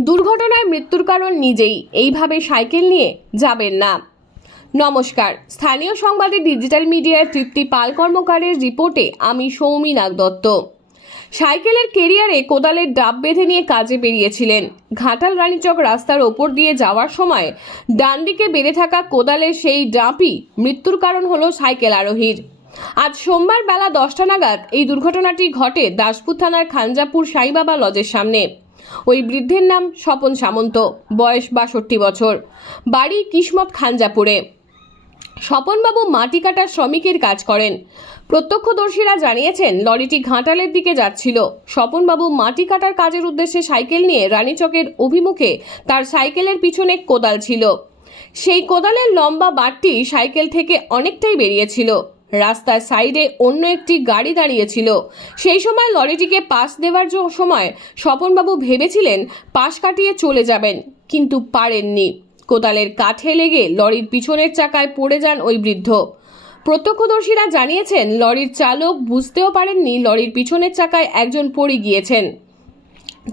দুর্ঘটনায় মৃত্যুর কারণ নিজেই। এইভাবে সাইকেল নিয়ে যাবেন না। নমস্কার। স্থানীয় সংবাদে ডিজিটাল মিডিয়ার তৃপ্তি পাল কর্মকারের রিপোর্টে আমি সৌমি নাগ দত্ত। সাইকেলের কেরিয়ারে কোদালের ডাব বেঁধে নিয়ে কাজে বেরিয়েছিলেন। ঘাটাল রানীচক রাস্তার ওপর দিয়ে যাওয়ার সময় ডান দিকে বেড়ে থাকা কোদালের সেই ডাঁপই মৃত্যুর কারণ হলো সাইকেল আরোহীর। আজ সোমবার বেলা দশটা নাগাদ এই দুর্ঘটনাটি ঘটে দাসপুর থানার খানজাপুর সাইবাবা লজের সামনে। ওই বৃদ্ধের নাম স্বপন সামন্ত, বয়স বাষট্টি বছর। বাড়ি কিসমত খানজাপুরে। স্বপনবাবু মাটি কাটার শ্রমিকের কাজ করেন। প্রত্যক্ষদর্শীরা জানিয়েছেন, লরিটি ঘাটালের দিকে যাচ্ছিল। স্বপনবাবু মাটি কাটার কাজের উদ্দেশ্যে সাইকেল নিয়ে রানীচকের অভিমুখে তার সাইকেলের পিছনে কোদাল ছিল। সেই কোদালের লম্বা বাটটি সাইকেল থেকে অনেকটাই বেরিয়েছিল। রাস্তার সাইডে অন্য একটি গাড়ি দাঁড়িয়েছিল। সেই সময় লরিটিকে পাশ দেওয়ার সময় স্বপনবাবু ভেবেছিলেন পাশ কাটিয়ে চলে যাবেন, কিন্তু পারেননি। কোদালের কাঠে লেগে লরির পিছনের চাকায় পড়ে যান ওই বৃদ্ধ। প্রত্যক্ষদর্শীরা জানিয়েছেন, লরির চালক বুঝতেও পারেননি লরির পিছনের চাকায় একজন পড়ে গিয়েছেন।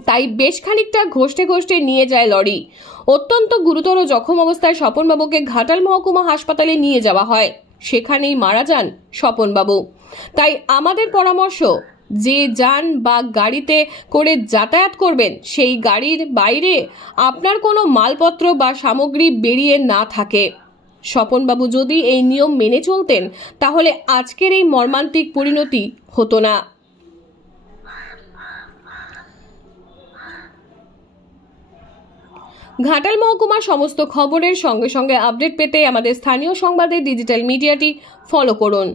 তাই বেশ খানিকটা ঘষটে ঘষটে নিয়ে যায় লরি। অত্যন্ত গুরুতর জখম অবস্থায় স্বপনবাবুকে ঘাটাল মহকুমা হাসপাতালে নিয়ে যাওয়া হয়। সেখানেই মারা যান স্বপনবাবু। তাই আমাদের পরামর্শ, যে যান বা গাড়িতে করে যাতায়াত করবেন, সেই গাড়ির বাইরে আপনার কোনো মালপত্র বা সামগ্রী বেরিয়ে না থাকে। স্বপনবাবু যদি এই নিয়ম মেনে চলতেন, তাহলে আজকের এই মর্মান্তিক পরিণতি হতো না। ঘাটাল মহকুমার সমস্ত খবরের সঙ্গে সঙ্গে আপডেট পেতে আমাদের স্থানীয় সংবাদের ডিজিটাল মিডিয়াটি ফলো করুন।